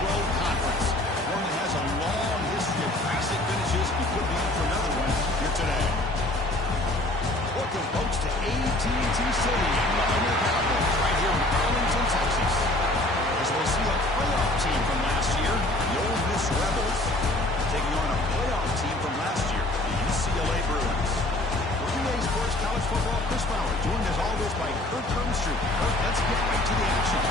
Road Conference, one that has a long history of classic finishes. We could be in for another one here today. Welcome, folks, to AT&T Stadium, the home of the Cowboys, right here in Arlington, Texas. As we'll see a playoff team from last year, the Ole Miss Rebels, taking on a playoff team from last year, the UCLA Bruins. For today's Sports College Football, Chris Fowler, joined as always by Kirk Hermstrup. Kirk, let's get right to the action.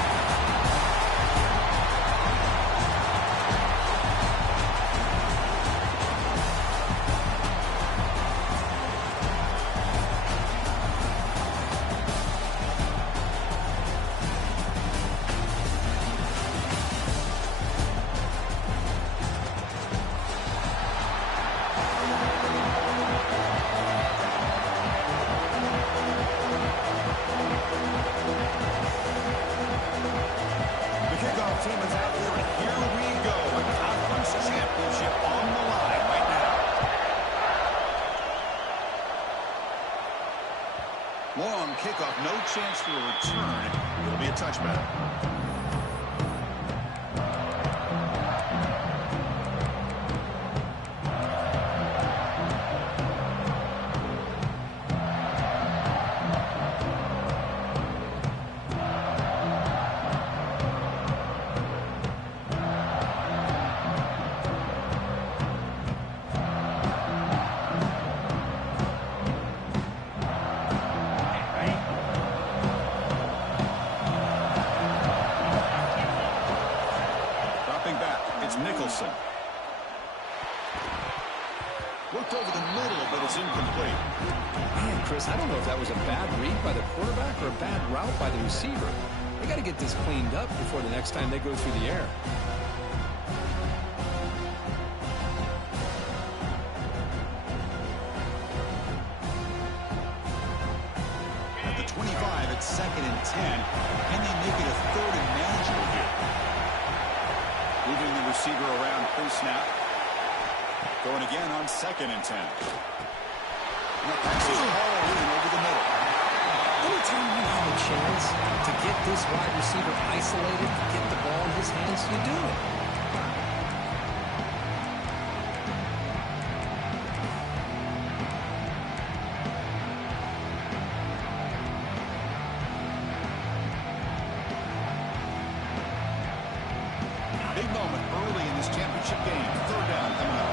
Long kickoff, no chance for a return. It'll be a touchback. Looked over the middle, but it's incomplete. Man, Chris, I don't know if that was a bad read by the quarterback or a bad route by the receiver. They got to get this cleaned up before the next time they go through the air. At the 25, it's 2nd and 10. Can they make it a 3rd and manageable here? Moving the receiver around pre-snap. Going again on 2nd and 10. And the pass is hauled in over the middle. Anytime you have a chance to get this wide receiver isolated, get the ball in his hands, you do it. Big moment early in this championship game. 3rd down coming up.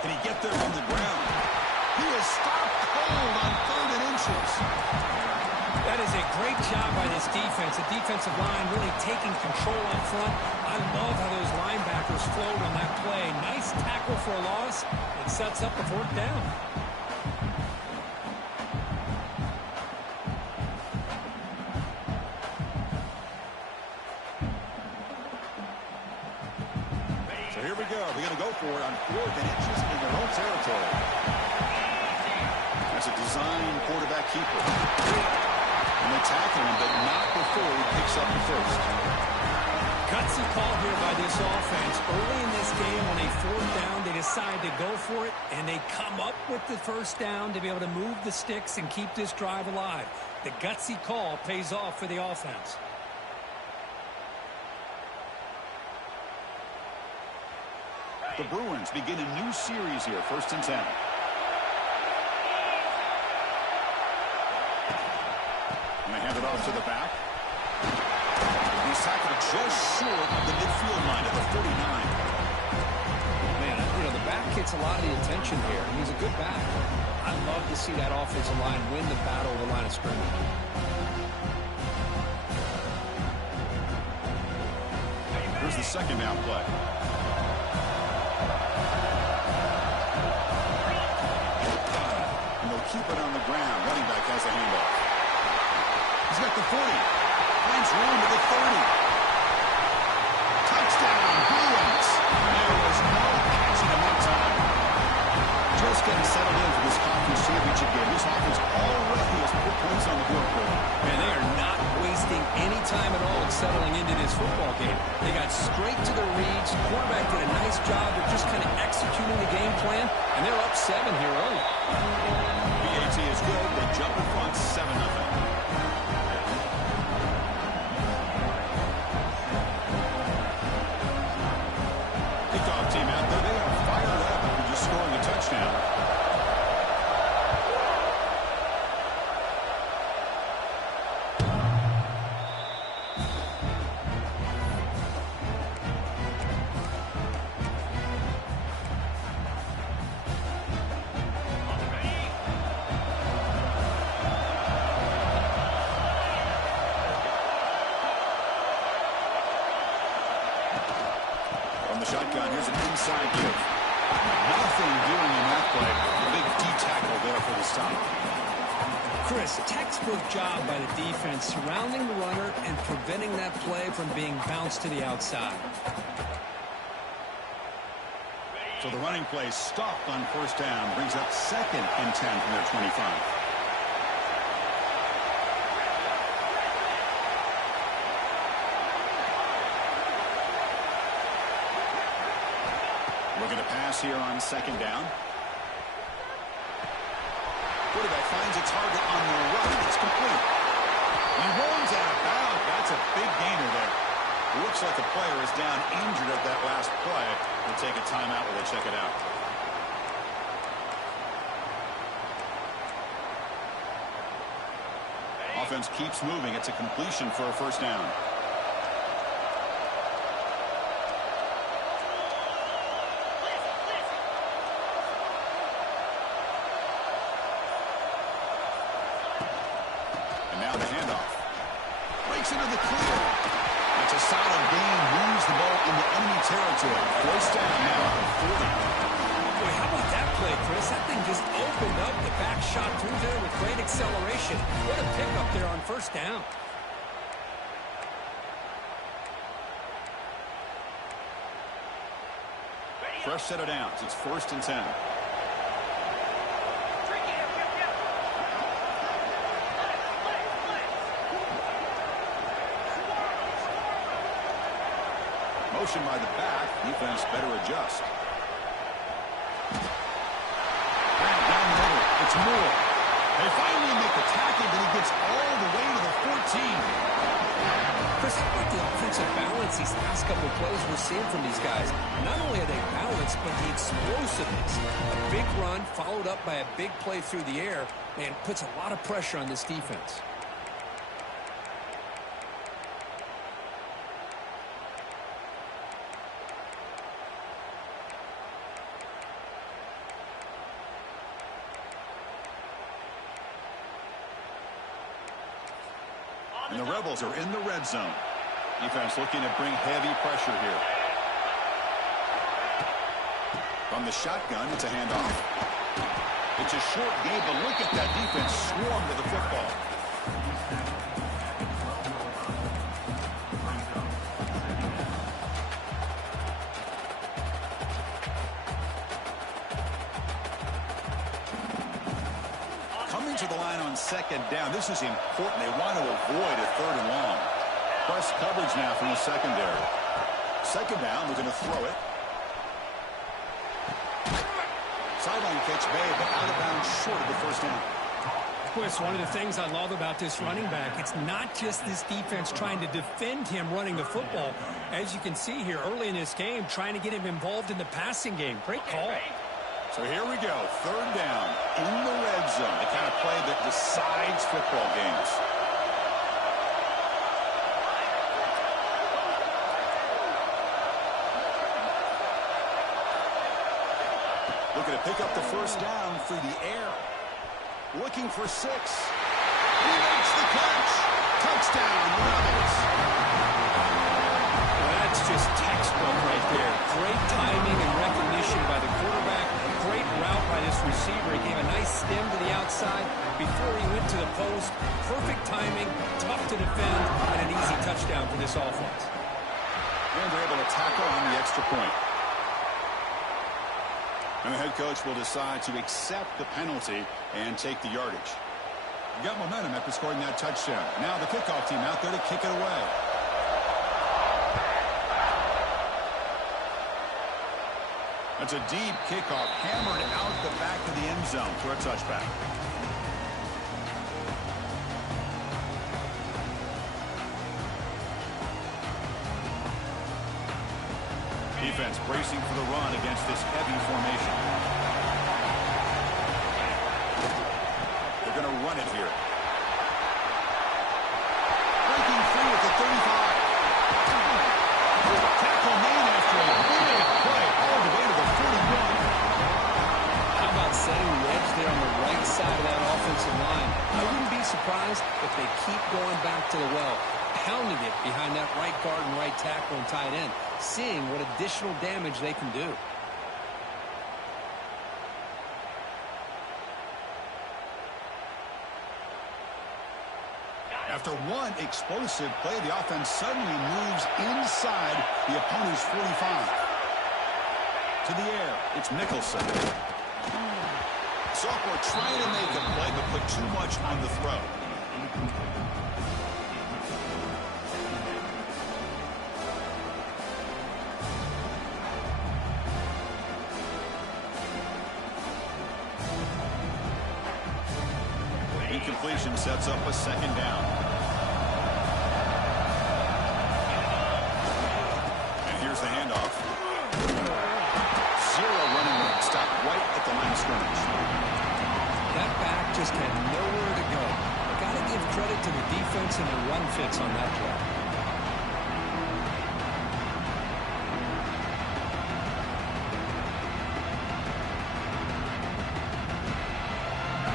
Can he get there from the ground? He is stopped cold on 3rd and inches. That is a great job by this defense. The defensive line really taking control up front. I love how those linebackers flowed on that play. Nice tackle for a loss. It sets up the 4th down. So here we go. They're going to go for it on 4th and inches in their own territory. That's a design quarterback keeper. And they tackle him, but not before he picks up the 1st. Gutsy call here by this offense. Early in this game on a 4th down, they decide to go for it, and they come up with the 1st down to be able to move the sticks and keep this drive alive. The gutsy call pays off for the offense. The Bruins begin a new series here, 1st and 10. And they hand it off to the back. He's tackled just short of the midfield line at the 49. Man, you know, the back gets a lot of the attention here. He's a good back. I love to see that offensive line win the battle of the line of scrimmage. Here's the 2nd down play. Keep it on the ground. Running back has a handoff. He's got the 40. Finds room to the 30. Touchdown, Bruins. There was no catching him that time. Just getting settled in for this conference championship game. This offense already has put points on the board for them. Man, they are not wasting any time at all settling into this football game. They got straight to their reads. The quarterback did a nice job of just kind of executing the game plan, and they're up 7 here early. BAT is good. They jump in front 7-0. touchdown. The shotgun, here's an inside give. Nothing doing in that play. A big D-tackle there for the stop. Chris, textbook job by the defense surrounding the runner and preventing that play from being bounced to the outside. So the running play stopped on first down, brings up 2nd and 10 from their 25. Looking to pass here on 2nd down. Quarterback finds its target on the run. It's complete. He runs out of bounds. That's a big gainer there. Looks like the player is down injured at that last play. We'll take a timeout while they check it out. Offense keeps moving. It's a completion for a first down. Now the handoff. Breaks into the clear. It's a solid gain. Moves the ball into enemy territory. First down now at the 40. Boy, how about that play, Chris? That thing just opened up. The back shot through there with great acceleration. What a pickup there on first down. Fresh set of downs. It's 1st and 10. Motion by the back. Defense better adjust. Down the middle. It's Moore. They finally make the tackle, but he gets all the way to the 14. Chris, how about the offensive balance these last couple of plays we're seeing from these guys? Not only are they balanced, but the explosiveness. A big run followed up by a big play through the air, and puts a lot of pressure on this defense. And the Rebels are in the red zone. Defense looking to bring heavy pressure here. From the shotgun, it's a handoff. It's a short game, but look at that defense swarm to the football. Coming to the line on 2nd down. This is important. They want to avoid a 3rd and long. Press coverage now from the secondary. 2nd down, they're going to throw it. Sideline catch made, but out of bounds short of the first down. Chris, one of the things I love about this running back, it's not just this defense trying to defend him running the football. As you can see here early in this game, trying to get him involved in the passing game. Great call. So here we go. 3rd down in the red zone. The kind of play that decides football games. Looking to pick up the first down through the air. Looking for 6. He makes the catch. Touchdown, Rebels. Well, that's just textbook right there. Great timing and recognition by the quarterback. Great route by this receiver. He gave a nice stem to the outside before he went to the post. Perfect timing, tough to defend, and an easy touchdown for this offense. And they're able to tackle on the extra point. And the head coach will decide to accept the penalty and take the yardage. You got momentum after scoring that touchdown. Now the kickoff team out there to kick it away. That's a deep kickoff, hammered out the back of the end zone for a touchback. Defense bracing for the run against this heavy formation. run it here. Breaking free at the 35. Tackle made after a big play all the way to the 41. How about setting the edge there on the right side of that offensive line? I wouldn't be surprised if they keep going back to the well, pounding it behind that right guard and right tackle and tight end, seeing what additional damage they can do. After one explosive play, the offense suddenly moves inside the opponent's 45. To the air, it's Nicholson. Sophomore trying to make a play, but put too much on the throw. Incompletion sets up a second down. And here's the handoff. Zero running room. Stopped right at the line of scrimmage. That back just had nowhere to go. Got to give credit to the defense and their run fits on that play.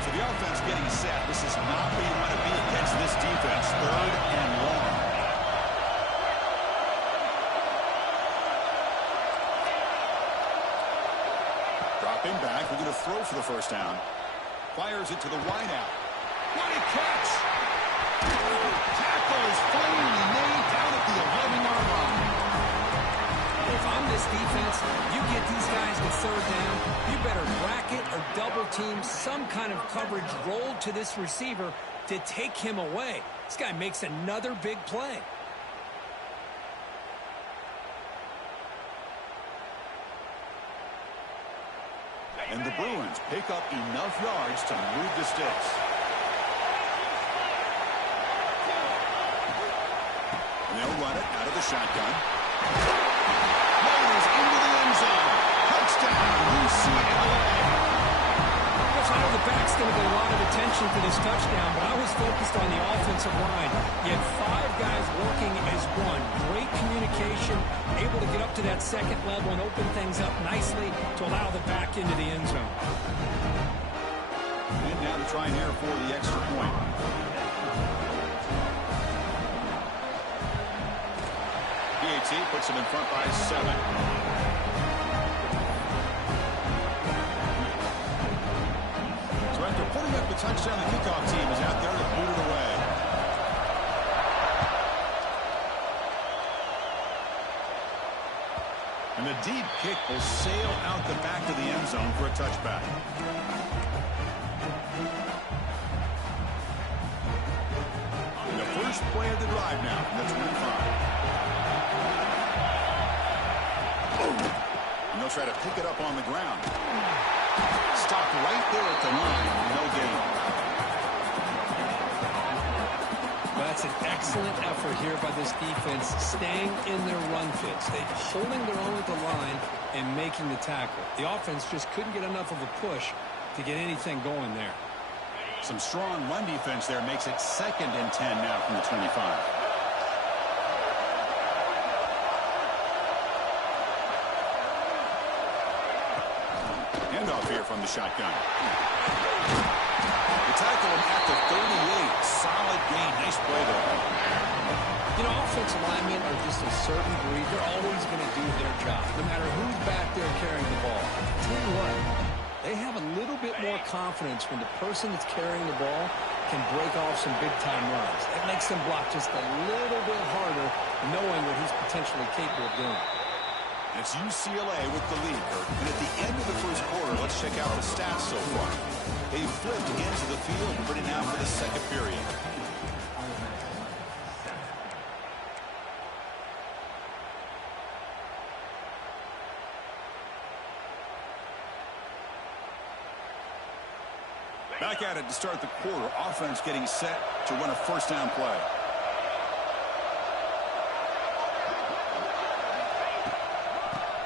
So the offense getting set. This is not where you want to be against this defense. 3rd and long. Dropping back. We're going to throw for the first down. Fires it to the wideout. What a catch! Tackle is finally made down at the 11-yard line. If I'm this defense, you get these guys to 3rd down, you better bracket or double team some kind of coverage rolled to this receiver to take him away. This guy makes another big play. And the Bruins pick up enough yards to move the sticks. And they'll run it out of the shotgun. Loaders into the end zone. Touchdown, UCLA. Coach, I know the back's going to get a lot of attention for this touchdown, but I was focused on the offensive line. You had 5 guys working as one. Great communication, able to get up to that second level and open things up nicely to allow the back into the end zone. And now to try and air for the extra point. PAT puts him in front by 7. After putting up the touchdown, the kickoff team is out there to boot it away. And the deep kick will sail out the back of the end zone for a touchback. And the first play of the drive now from the 25. And they'll try to pick it up on the ground. Stopped right there at the line. No gain. That's an excellent effort here by this defense, staying in their run fits. They're holding their own at the line and making the tackle. The offense just couldn't get enough of a push to get anything going there. Some strong run defense there makes it 2nd and 10 now from the 25. Handoff here from the shotgun. The tackle him at the 38. Solid gain. Nice play there. You know, offensive linemen are just a certain breed. They're always going to do their job, no matter who's back there carrying the ball. I'll tell you what, they have a little bit more confidence when the person that's carrying the ball can break off some big-time runs. It makes them block just a little bit harder, knowing what he's potentially capable of doing. It's UCLA with the lead, Kurt. And at the end of the first quarter, let's check out the stats so far. They've flipped into the field, ready now for the second period. Back at it to start the quarter. Offense getting set to run a first down play.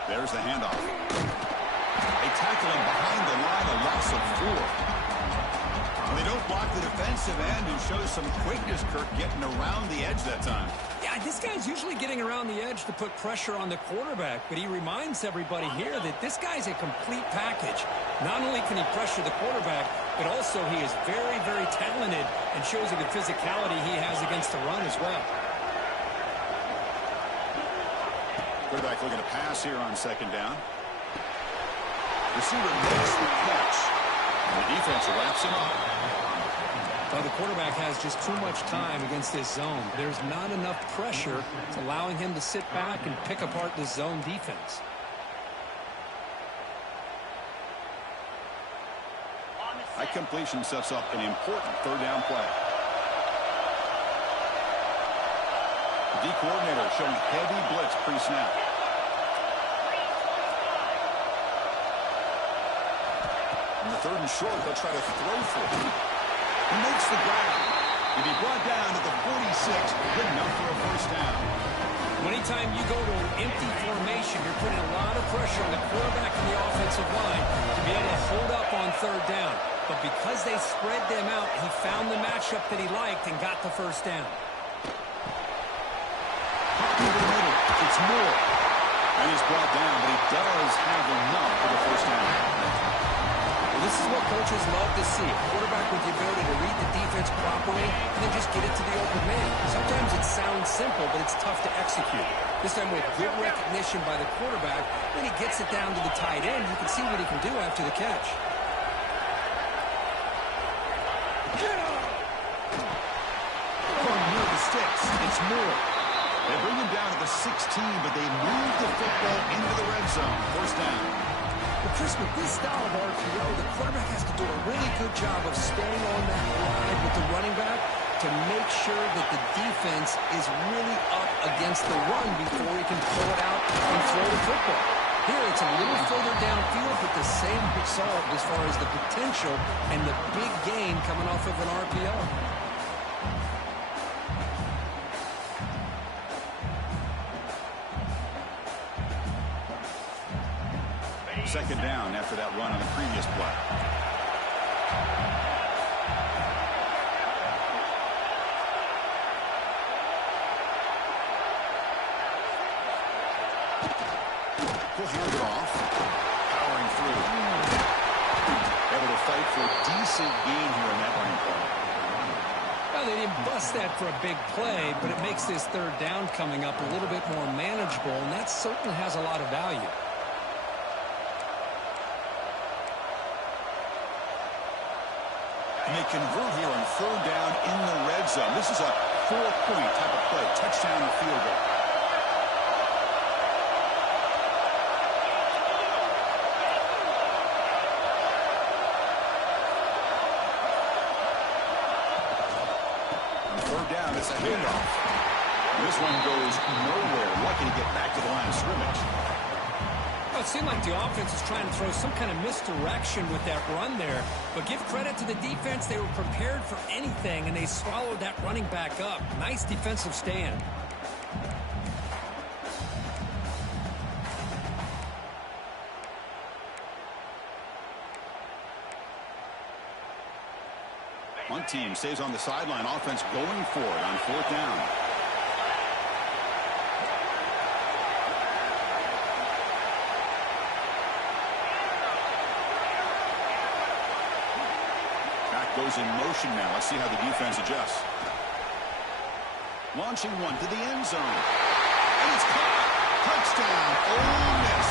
There's the handoff. They tackle him behind the line, a loss of 4. They don't block the defensive end and show some quickness, Kirk, getting around the edge that time. Yeah, this guy's usually getting around the edge to put pressure on the quarterback, but he reminds everybody here that this guy's a complete package. Not only can he pressure the quarterback, but also he is very, very talented and shows you the physicality he has against the run as well. Quarterback looking to pass here on second down. Receiver makes the catch. And the defense wraps him up. Well, the quarterback has just too much time against this zone. There's not enough pressure. It's allowing him to sit back and pick apart the zone defense. That completion sets up an important third down play. The D coordinator showing heavy blitz pre-snap. On the third and short, they'll try to throw for it. He makes the grab. He'll be brought down at the 46, good enough for a first down. Anytime you go to an empty formation, you're putting a lot of pressure on the quarterback and the offensive line to be able to hold up on third down. But because they spread them out, he found the matchup that he liked and got the first down. Into the middle, it's Moore. And he's brought down, but he does have enough for the first down. Well, this is what coaches love to see. A quarterback with the ability to read the defense properly and then just get it to the open man. Sometimes it sounds simple, but it's tough to execute. This time with good recognition by the quarterback, when he gets it down to the tight end, you can see what he can do after the catch. Going near the sticks, it's Moore. They bring him down to the 16, but they move the football into the red zone. First down. Well, Chris, with this style of RPO, the quarterback has to do a really good job of staying on that ride with the running back to make sure that the defense is really up against the run before he can pull it out and throw the football. Here, it's a little further downfield, but the same result as far as the potential and the big gain coming off of an RPO. Second down after that run on the previous play. He'll hand it off. Powering through. Able to fight for a decent gain here in that running play. Well, they didn't bust that for a big play, but it makes this third down coming up a little bit more manageable, and that certainly has a lot of value. And they convert here on third down in the red zone. This is a 4-point type of play. Touchdown or field goal. On third down, it's a handoff. And this one goes nowhere. Lucky to get back to the line of scrimmage. It seemed like the offense was trying to throw some kind of misdirection with that run there. But give credit to the defense. They were prepared for anything, and they swallowed that running back up. Nice defensive stand. One team stays on the sideline. Offense going for it on fourth down. Goes in motion now. Let's see how the defense adjusts. Launching one to the end zone. And it's caught. Touchdown. Ole Miss.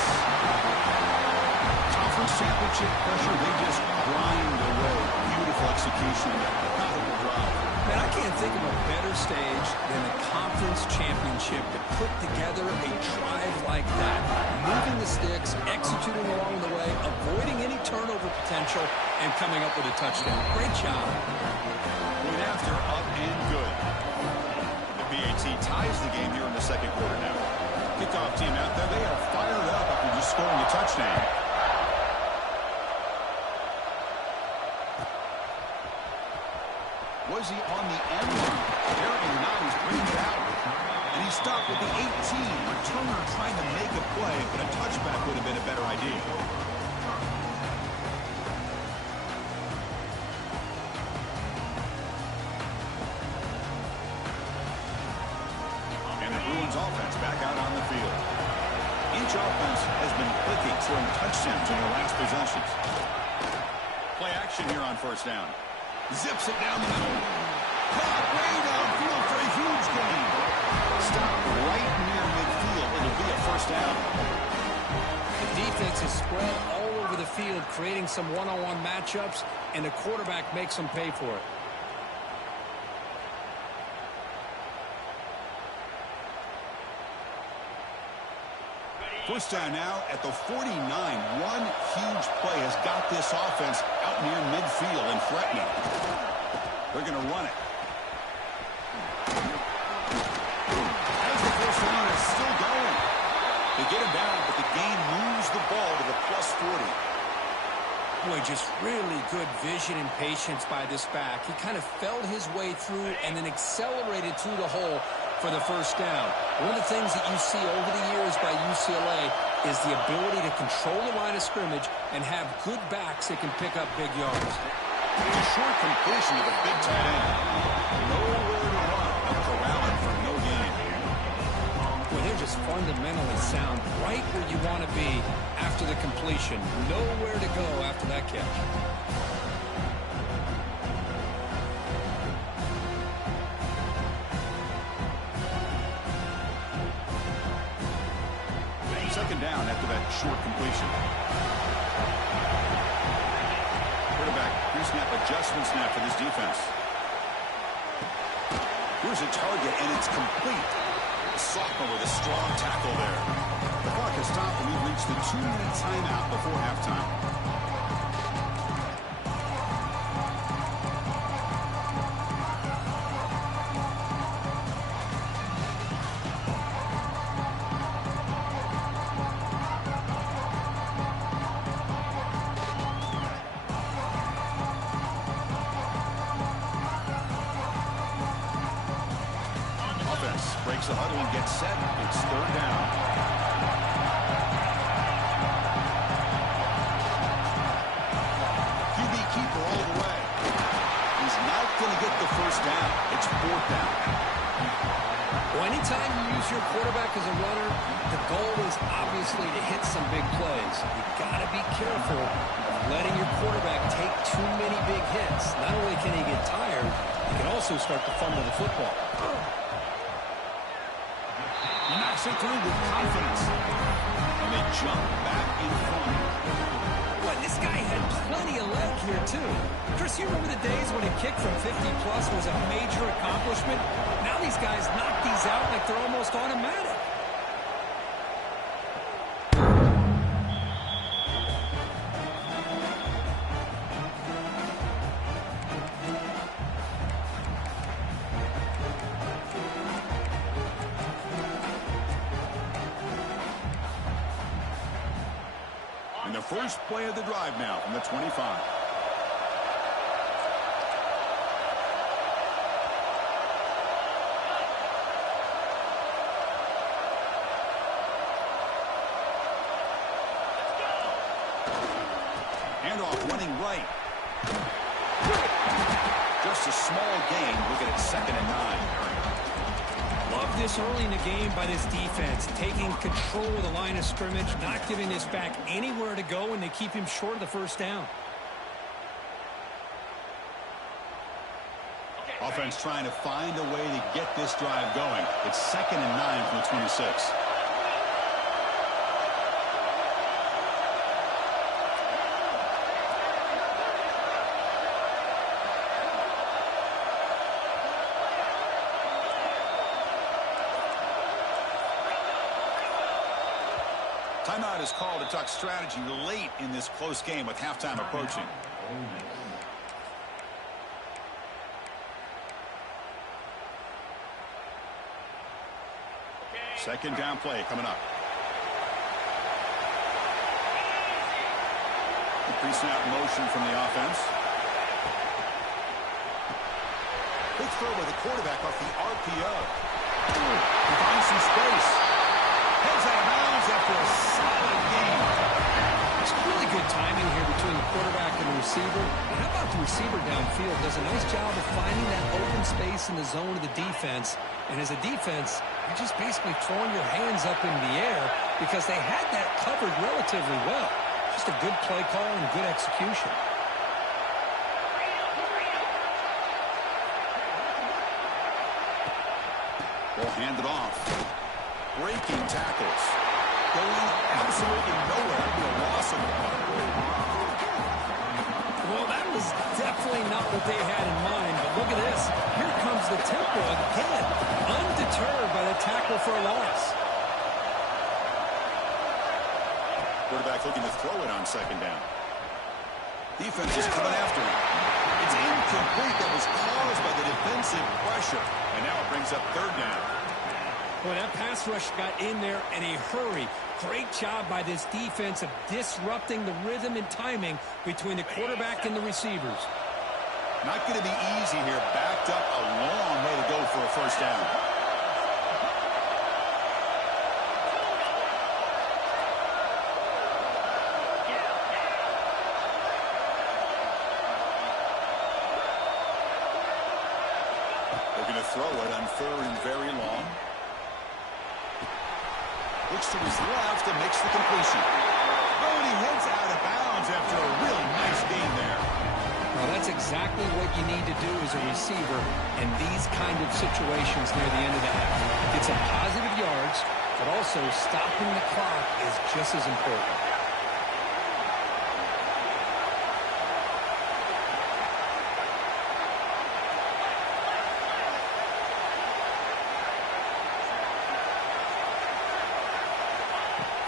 Conference championship pressure. They just grind away. Beautiful execution. Incredible drive. Man, I can't think of a better stage than the conference championship to put together a drive like that. Moving the sticks, executing along the way, avoiding any turnover potential, and coming up with a touchdown. Great job. Point after, up and good. The BAT ties the game here in the second quarter now. Kickoff team out there, they are fired up after just scoring a touchdown. Was he on the end line? Apparently not. He's bringing it out. And he stopped with the 18. Returner trying to make a play, but a touchback would have been a better idea. back out on the field. Each offense has been clicking, scoring touchdowns in their last possessions. Play action here on first down. Zips it down the middle. Caught way downfield for a huge gain. Stop right near midfield. It'll be a first down. The defense is spread all over the field, creating some one-on-one matchups, and the quarterback makes them pay for it. First down now at the 49. One huge play has got this offense out near midfield and threatening. They're going to run it. As the first down is still going. They get him down, but the gain moves the ball to the plus 40. Boy, just really good vision and patience by this back. He kind of felt his way through and then accelerated through the hole for the first down. One of the things that you see over the years by UCLA is the ability to control the line of scrimmage and have good backs that can pick up big yards. A short completion to the big tight end. Nowhere to run. A corral for no gain. Well, they're just fundamentally sound right where you want to be after the completion. Nowhere to go after that catch. Second down after that short completion. Quarterback pre-snap adjustment snap for this defense. Here's a target, and it's complete. The sophomore with a strong tackle there. The clock has stopped, and we've reached the 2-minute timeout before halftime. Breaks the huddle and gets set. It's third down. QB keeper all the way. He's not going to get the first down. It's fourth down. Well, anytime you use your quarterback as a runner, the goal is obviously to hit some big plays. You've got to be careful of letting your quarterback take too many big hits. Not only can he get tired, he can also start to fumble the football. Knocks it through with confidence. And they jump back in front. Boy, this guy had plenty of leg here, too. Chris, you remember the days when a kick from 50-plus was a major accomplishment? Now these guys knock these out like they're almost automatic. And the first play of the drive now from the 25. Handoff running right. Just a small gain. Looking at 2nd and 9. Love this early in the game by this defense, taking control of the line of scrimmage, not giving this back anywhere to go, and they keep him short of the first down. Offense trying to find a way to get this drive going. It's 2nd and 9 from the 26. Timeout is called to talk strategy late in this close game with halftime approaching. Second down play coming up. The pre-snap motion from the offense. Quick throw by the quarterback off the RPO. He finds some space. Heads out of bounds after a solid game. It's really good timing here between the quarterback and the receiver. And how about the receiver downfield? Does a nice job of finding that open space in the zone of the defense. And as a defense, You're just basically throwing your hands up in the air because they had that covered relatively well. Just a good play call and good execution. They'll hand it off. Breaking tackles. Going absolutely nowhere. It'll be a loss of the puck. Well, that was definitely not what they had in mind, but look at this. Here comes the tempo again, undeterred by the tackle for a loss. Quarterback looking to throw it on second down. Defense is coming after him. It's incomplete. That was caused by the defensive pressure. And now it brings up third down. Boy, that pass rush got in there in a hurry. Great job by this defense of disrupting the rhythm and timing between the quarterback and the receivers. Not going to be easy here. Backed up a long way to go for a first down. They're going to throw it on third and very long. Looks to his left and makes the completion. Oh, and he heads out of bounds after a really nice gain there. Well, that's exactly what you need to do as a receiver in these kind of situations near the end of the half. Get some positive yards, but also stopping the clock is just as important.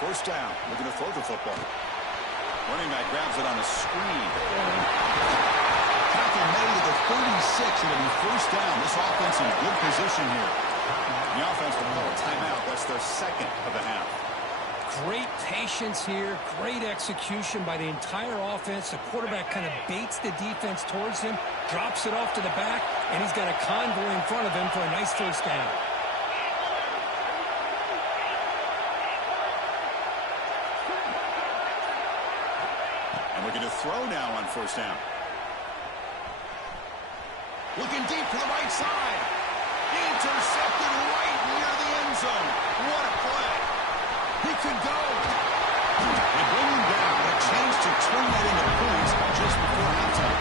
First down. Looking to throw the football. Running back grabs it on a screen. Tackle made at the 36. It'll be first down. This offense in good position here. The offense will call a timeout. That's their second of the half. Great patience here. Great execution by the entire offense. The quarterback kind of baits the defense towards him, drops it off to the back, and he's got a convoy in front of him for a nice first down. Looking to throw now on first down. Looking deep to the right side. Intercepted right near the end zone. What a play. He could go. They bring him down. A chance to turn that into points just before halftime.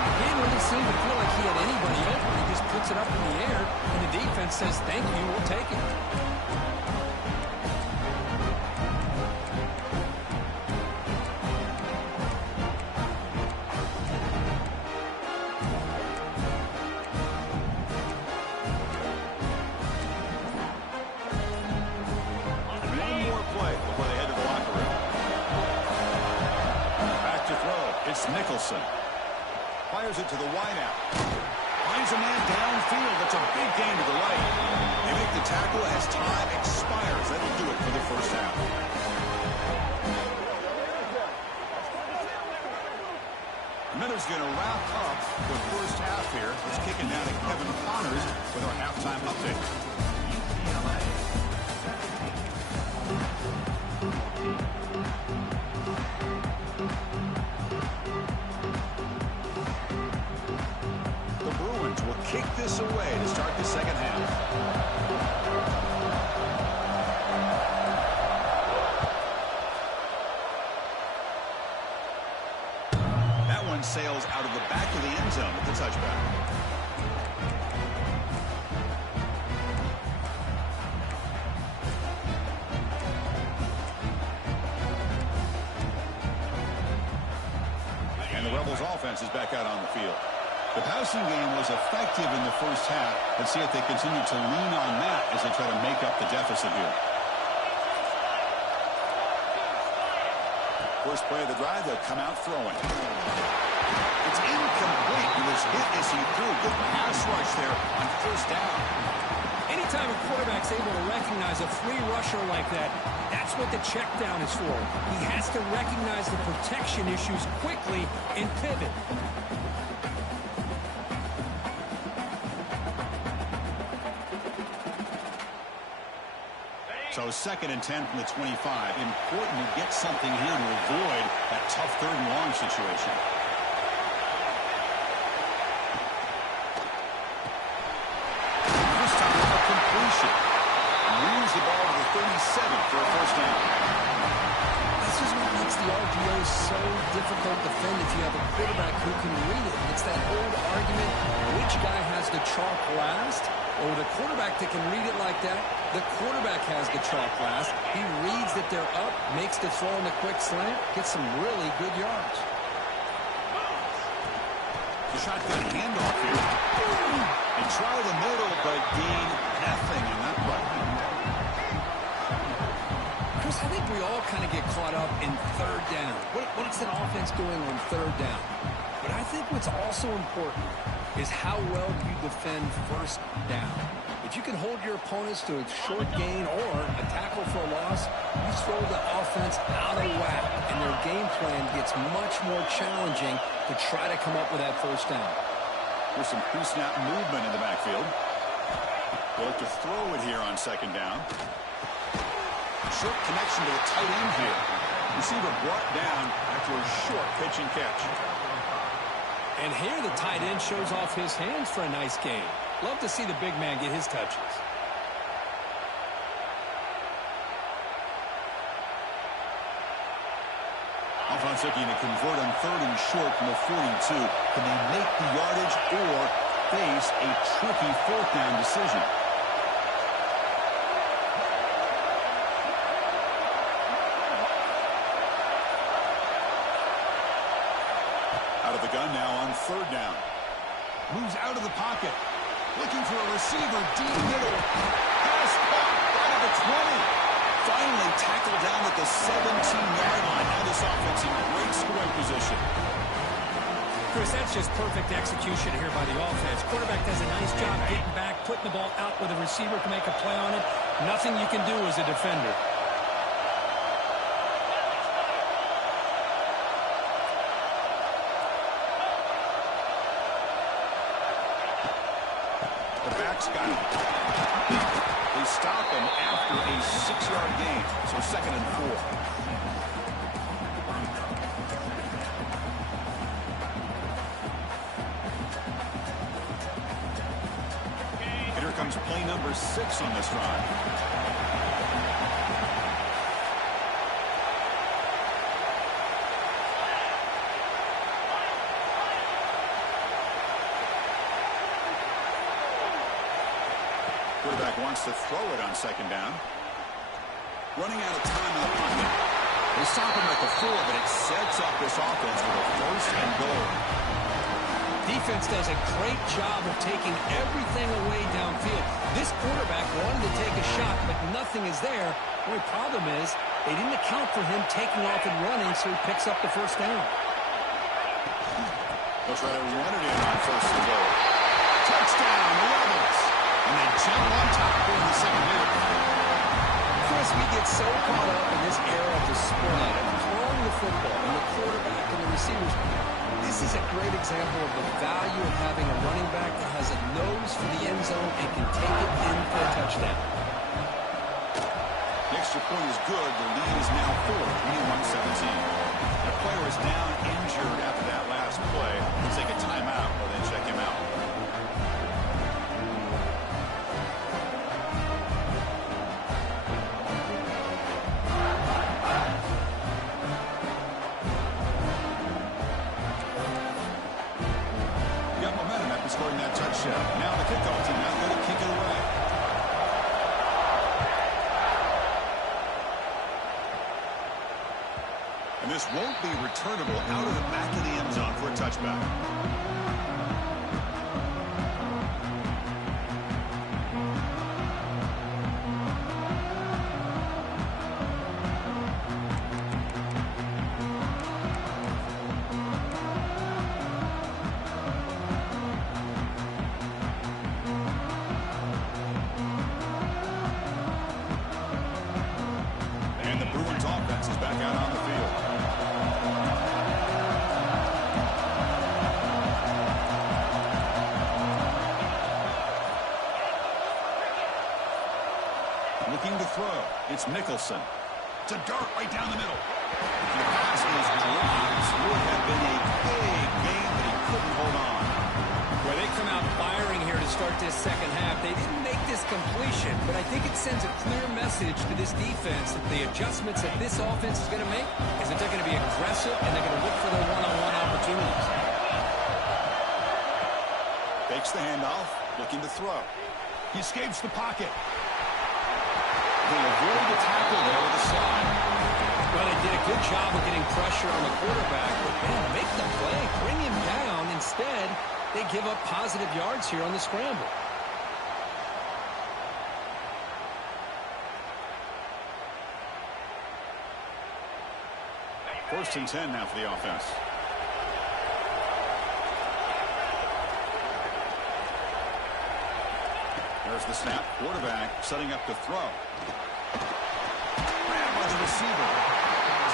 He didn't really seem to feel like he had anybody open. He just puts it up in the air, and the defense says, thank you, we'll take it. Fires it to the wideout. Finds a man downfield. That's a big gain to the right. They make the tackle as time expires. That'll do it for the first half. Miller's going to wrap up the first half here. Let's kick it down to Kevin Connors with our halftime update. Kick this away to start the second half. That one sails out of the back of the end zone with the touchback. And the Rebels offense is back out on the field. The passing game was effective in the first half. Let's see if they continue to lean on that as they try to make up the deficit here. First play of the drive, they'll come out throwing. It's incomplete. He was hit as he threw. Good pass rush there on first down. Anytime a quarterback's able to recognize a free rusher like that, that's what the check down is for. He has to recognize the protection issues quickly and pivot. So second and 10 from the 25. Important to get something here to avoid that tough third and long situation. This time with a completion. for a first down. This is what makes the RPO so difficult to defend if you have a quarterback who can read it. It's that old argument, which guy has the chalk last? Or the quarterback that can read it like that, the quarterback has the chalk last. He reads that they're up, makes the throw in the quick slant, gets some really good yards. The shotgun handoff here. They try the middle, but gain nothing in that play. Chris, I think we all kind of get caught up in third down. What's an offense doing on third down? But I think what's also important is how well you defend first down. If you can hold your opponents to a short gain or a tackle for a loss, you throw the offense out of whack, and their game plan gets much more challenging to try to come up with that first down. There's some pre-snap movement in the backfield. They'll look to throw it here on second down. Short connection to the tight end here. Receiver brought down after a short pitch and catch. And here the tight end shows off his hands for a nice game. Love to see the big man get his touches. Offense looking to convert on third and short from the 42. Can they make the yardage or face a tricky fourth down decision? Out of the gun now on third down. Moves out of the pocket. Looking for a receiver deep middle. Pass caught right at the 20. Finally tackled down at the 17-yard line. Now this offense in great scoring position. Chris, that's just perfect execution here by the offense. Quarterback does a nice job getting back, putting the ball out where the receiver can make a play on it. Nothing you can do as a defender. The back's got it. They stop him after a 6-yard gain. So second and 4. And here comes play number 6 on this drive. Quarterback wants to throw it on second down. Running out of time in the pocket. They stop him at the 4, but it sets up this offense for a first and goal. Defense does a great job of taking everything away downfield. This quarterback wanted to take a shot, but nothing is there. The only problem is they didn't account for him taking off and running, so he picks up the first down. They'll try to run it in on first and goal. Touchdown, Rebels. And they jump on top in the second half. Chris, we get so caught up in this era of the spread, throwing the football, and the quarterback and the receivers. This is a great example of the value of having a running back that has a nose for the end zone and can take it in for a touchdown. The extra point is good. The lead is now 4, 21-17. The player is down injured after that last play. Let's take a timeout or then check him out. Scoring that touchdown. Now the kickoff team now going to kick it away. And this won't be returnable out of the back of the end zone for a touchback. Looking to throw. It's Nicholson. It's a dart right down the middle. And the pass is dropped. Would have been a big game, but he couldn't hold on. Well, they come out firing here to start this second half. They didn't make this nice completion, but I think it sends a clear message to this defense that the adjustments that this offense is going to make is that they're going to be aggressive and they're going to look for their one-on-one opportunities. Fakes the handoff, looking to throw. He escapes the pocket. They'll avoid the tackle there with the slide. Well, they did a good job of getting pressure on the quarterback, but man, make the play, bring him down. Instead, they give up positive yards here on the scramble. First and 10 now for the offense. There's the snap. Quarterback setting up to throw. Grab by the receiver.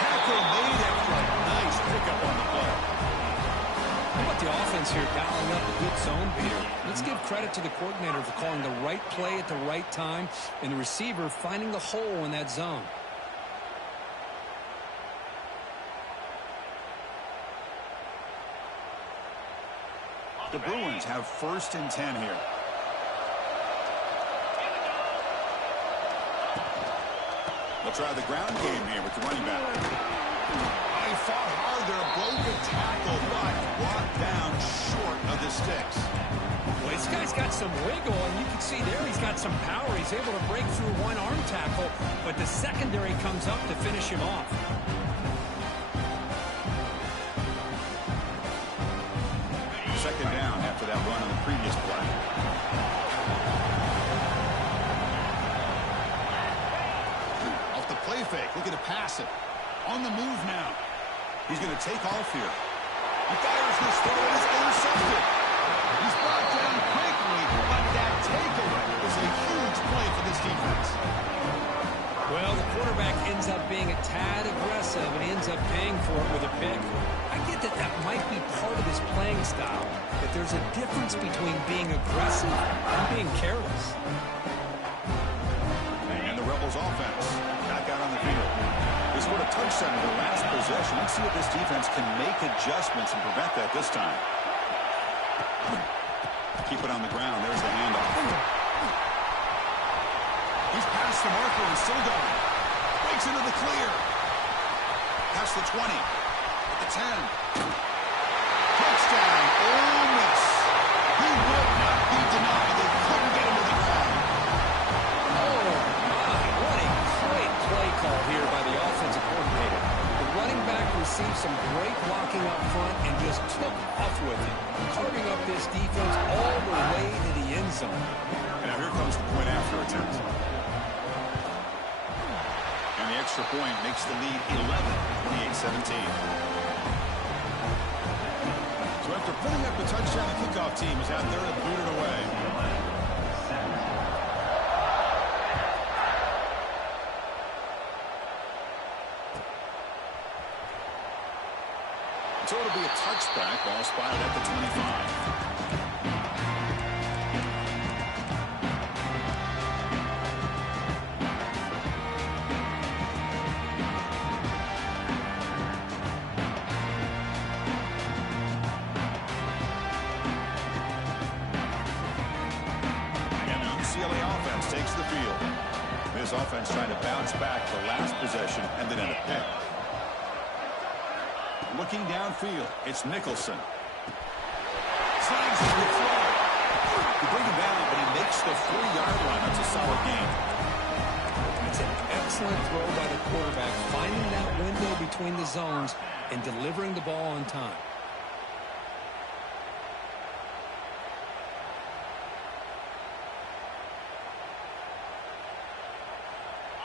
Tackle made after a nice pickup on the play. How about the offense here dialing up a good zone beater? Let's give credit to the coordinator for calling the right play at the right time and the receiver finding the hole in that zone. The Bruins have first and 10 here. They'll try the ground game here with the running back. He fought hard there, broke a tackle, but brought down short of the sticks. Well, this guy's got some wiggle, and you can see there he's got some power. He's able to break through one arm tackle, but the secondary comes up to finish him off. Second down after that run on the previous play. Off the play fake, looking to pass it. On the move now. He's going to take off here. He fires this throw and it's intercepted. He's brought down quickly, but that takeaway is a huge play for this defense. Well, the quarterback ends up being a tad aggressive, and he ends up paying for it with a pick. I get that that might be part of his playing style, but there's a difference between being aggressive and being careless. And the Rebels offense back out on the field. They scored a touchdown in their last possession. Let's see if this defense can make adjustments and prevent that this time. Keep it on the ground. There's the handoff. He's past the marker and still going. Breaks into the clear. Past the 20. The 10. Touchdown. Ole Miss. He would not be denied. They couldn't get him to the ground. Oh, my. What a great play call here by the offensive coordinator. The running back received some great blocking up front and just took off with it, carving up this defense all the way to the end zone. And now here comes the point after attempt. And the extra point makes the lead 11, 28-17. So after putting up the touchdown, the kickoff team is out there to boot it away. So it'll be a touchback, ball spotted at the 25. Takes the field. This offense trying to bounce back. The last possession ended in a pick. Looking downfield, it's Nicholson. Slides to the throw. You bring him down, but he makes the 3-yard line. That's a solid gain. It's an excellent throw by the quarterback, finding that window between the zones and delivering the ball on time.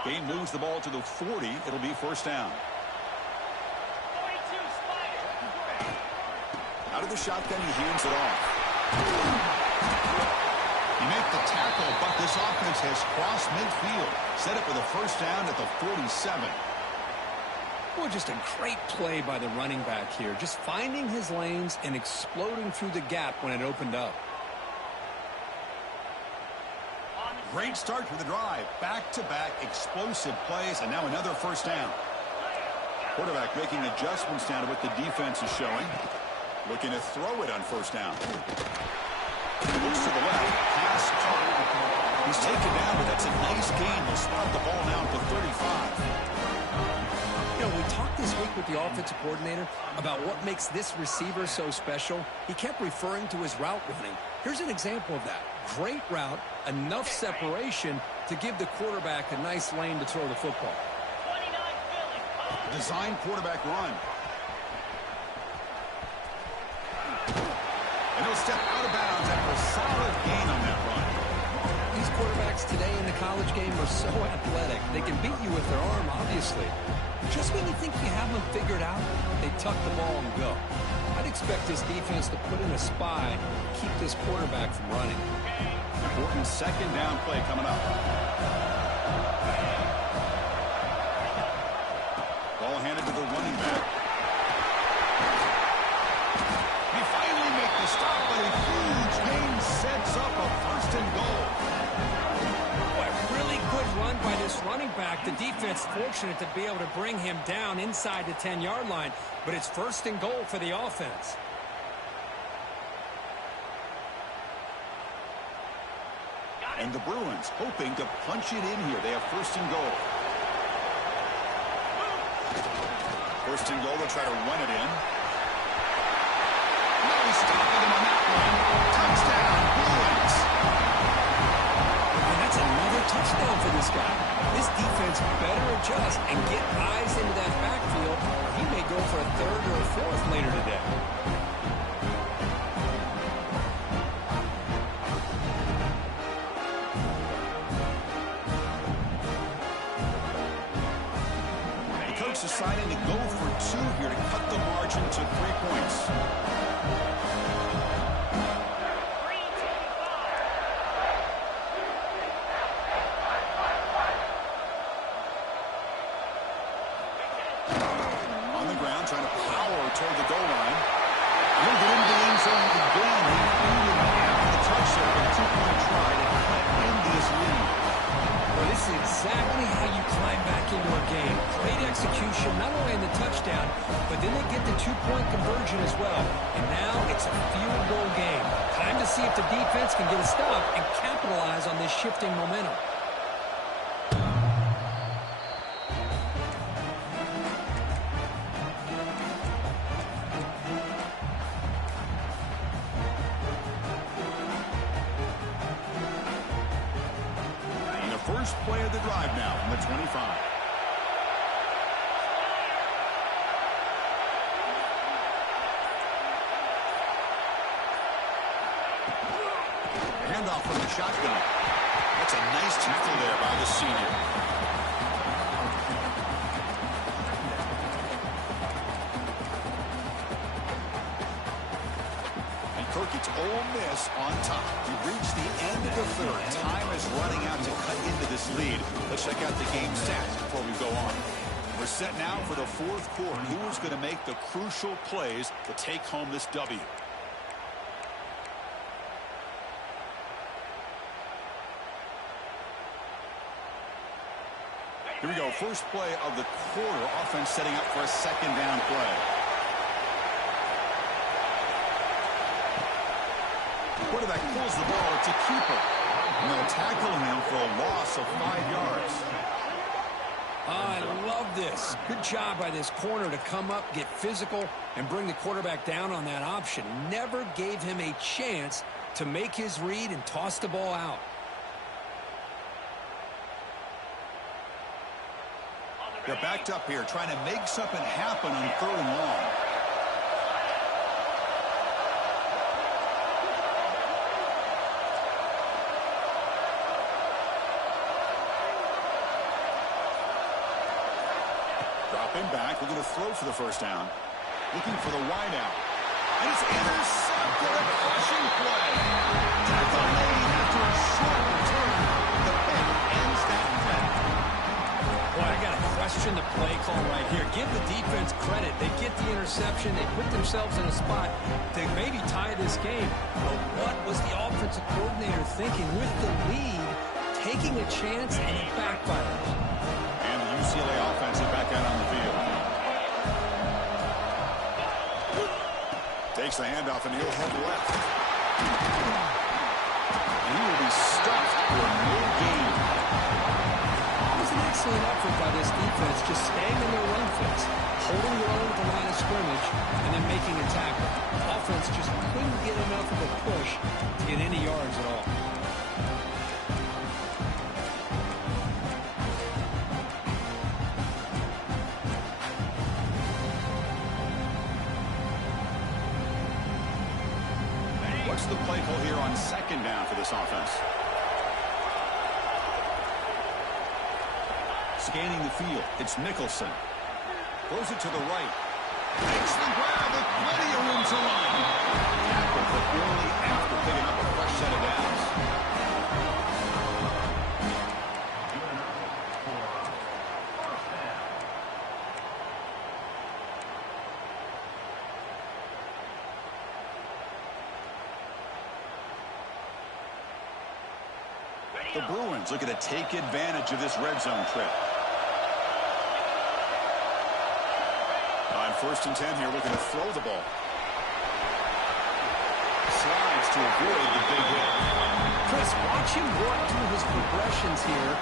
Gain moves the ball to the 40. It'll be first down. Out of the shotgun, he hands it off. You make the tackle, but this offense has crossed midfield. Set up with a first down at the 47. Well, just a great play by the running back here. Just finding his lanes and exploding through the gap when it opened up. Great start for the drive. Back-to-back explosive plays, and now another first down. Quarterback making adjustments down to what the defense is showing. Looking to throw it on first down. Looks to the left. Pass caught. He's taken down, but that's a nice gain. They'll spot the ball now at the 35. You know, we talked this week with the offensive coordinator about what makes this receiver so special. He kept referring to his route running. Here's an example of that. Great route, enough separation to give the quarterback a nice lane to throw the football. Design quarterback run. And he'll step out of bounds after a solid gain on that run. These quarterbacks today in the college game are so athletic. They can beat you with their arm, obviously. Just when you think you have them figured out, they tuck the ball and go. I'd expect this defense to put in a spy and keep this quarterback from running. Important second down play coming up. Ball handed to the running back. He finally makes the stop, but a huge gain sets up a first and goal. Good run by this running back. The defense fortunate to be able to bring him down inside the 10-yard line, but it's first and goal for the offense. And the Bruins hoping to punch it in here. They have first and goal. First and goal, they'll try to run it in. No, he's stopping him on that one. Touchdown, Bruins. Another touchdown for this guy. This defense better adjust and get eyes into that backfield, or he may go for a third or a fourth later today. The coach deciding to go for two here to cut the margin to 3 points. Trying to power toward the goal line. He'll get into the end zone again. He needed after the touch there for the 2-point try to cut in this lead. Well, this is exactly how you climb back into a game. Great execution, not only in the touchdown, but then they get the 2-point conversion as well. And now it's a field goal game. Time to see if the defense can get a stop and capitalize on this shifting momentum. First play of the drive now from the 25. Handoff from the shotgun. That's a nice tackle there by the senior. It's Ole Miss on top. We've reached the end of the third. Time is running out to cut into this lead. Let's check out the game stats before we go on. We're set now for the fourth quarter. Who is going to make the crucial plays to take home this W? Here we go. First play of the quarter. Offense setting up for a second down play. Quarterback pulls the ball. It's a keeper. And they'll tackle him for a loss of 5 yards. I love this. Good job by this corner to come up, get physical, and bring the quarterback down on that option. Never gave him a chance to make his read and toss the ball out. They're backed up here, trying to make something happen on 3rd and long. Dropping back, we're going to throw for the first down. Looking for the wide out. And it's intercepted, a crushing play. Tackle made after a short return. The pick ends that play. Boy, I got to question the play call right here. Give the defense credit. They get the interception. They put themselves in a spot to maybe tie this game. But what was the offensive coordinator thinking with the lead, taking a chance, and it backfires? And the UCLA offense is back out on the field. Takes the handoff and he'll head left. and he will be stuffed for no gain. It was an excellent effort by this defense, just staying in their run fits, holding their own at the line of scrimmage, and then making a tackle. Offense just couldn't get enough of a push to get any yards at all. What's the play call here on second down for this offense? Scanning the field, it's Nicholson. Throws it to the right. Makes the grab with plenty of room to run. Tackle but only after picking up a fresh set of downs. The Bruins looking to take advantage of this red zone trip. On 1st and 10 here, looking to throw the ball. Slides to avoid the big hit. Chris, watch him work through his progressions here.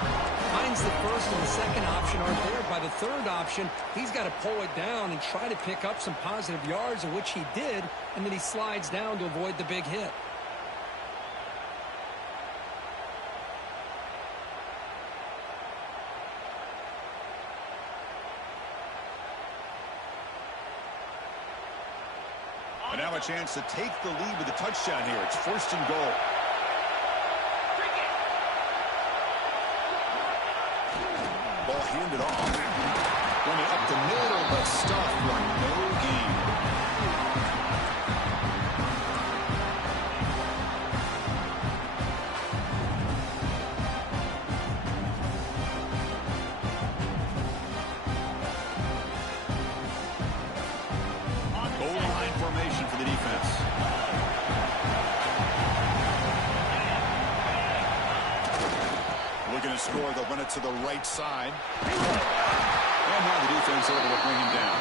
Finds the first and the second option aren't there. By the third option, he's got to pull it down and try to pick up some positive yards, of which he did, and then he slides down to avoid the big hit. And now a chance to take the lead with a touchdown here. It's 1st and goal. Ball handed off. Running up the middle, but stuffed for no gain. For the defense. Looking to score, they'll run it to the right side. And now the defense able to bring him down.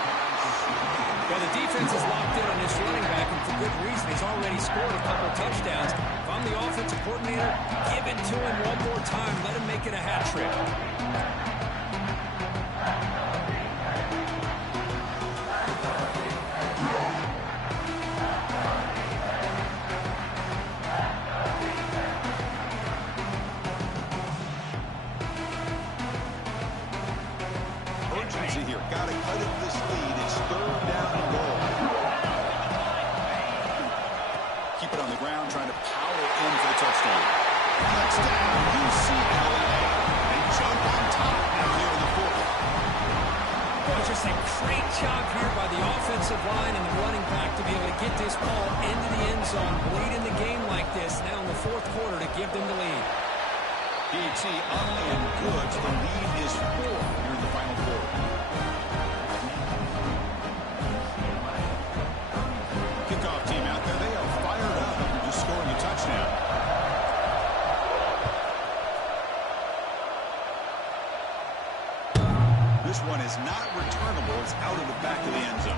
Well, the defense is locked in on this running back, and for good reason. He's already scored a couple touchdowns. If I'm the offensive coordinator, give it to him one more time. Let him make it a hat trick. Here, got to cut it this lead. It's 3rd down and goal. Keep it on the ground, trying to power in for the touchdown. Touchdown, UCLA. They jump on top now here in the 4th. Well, just a great job here by the offensive line and the running back to be able to get this ball into the end zone, late in the game like this, now in the 4th quarter to give them the lead. PAT on and good. The lead is 4 here in the final quarter. Kickoff team out there. They are fired up after just scoring a touchdown. This one is not returnable. It's out of the back of the end zone.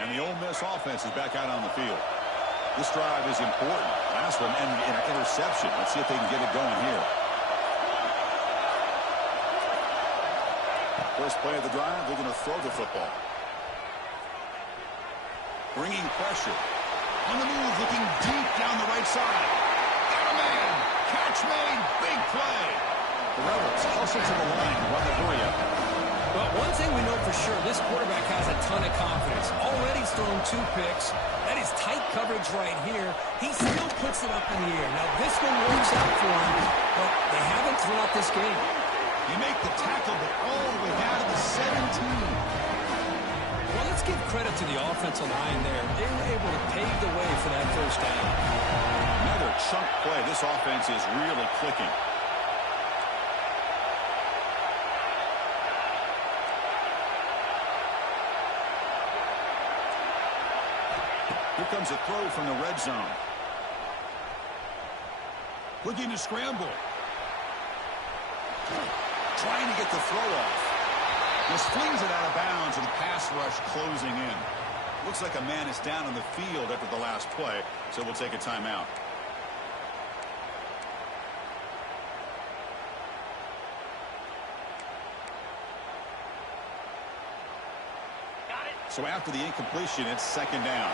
And the Ole Miss offense is back out on the field. This drive is important. Last one ended in an interception. Let's see if they can get it going here. First play of the drive, they're going to throw the football. Bringing pressure. On the move, looking deep down the right side. Got a man. Catch made. Big play. The Rebels hustle to the line to run the hurry up. Well, one thing we know for sure, this quarterback has a ton of confidence. Already thrown 2 picks. That is tight coverage right here. He still puts it up in the air. Now, this one works out for him, but they haven't throughout this game. You make the tackle, but all the way down to the 17. Well, let's give credit to the offensive line there. They were able to pave the way for that first down. Another chunk play. This offense is really clicking. Here comes a throw from the red zone. Looking to scramble. Trying to get the throw off. Just flings it out of bounds, and the pass rush closing in. Looks like a man is down on the field after the last play, so we'll take a timeout. So after the incompletion, it's second down.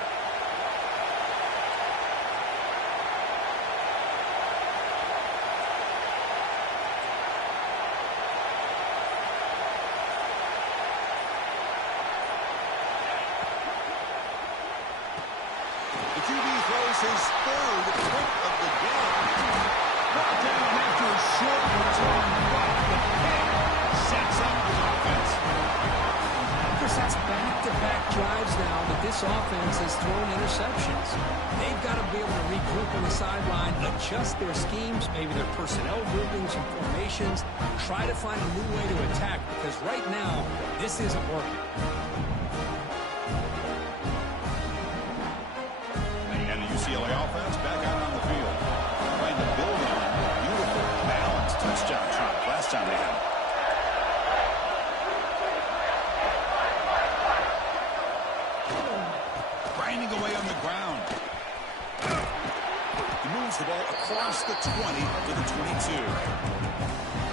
The QB throws his third pick of the game. Brought down after a short return, but the pick sets up his offense. That's back-to-back drives now that this offense has thrown interceptions. They've got to be able to regroup on the sideline, adjust their schemes, maybe their personnel groupings and formations, try to find a new way to attack, because right now, this isn't working. And the UCLA offense back out on the field. Trying to build on a beautiful, balanced touchdown drive last time they had it. Away on the ground. He moves the ball across the 20 to the 22.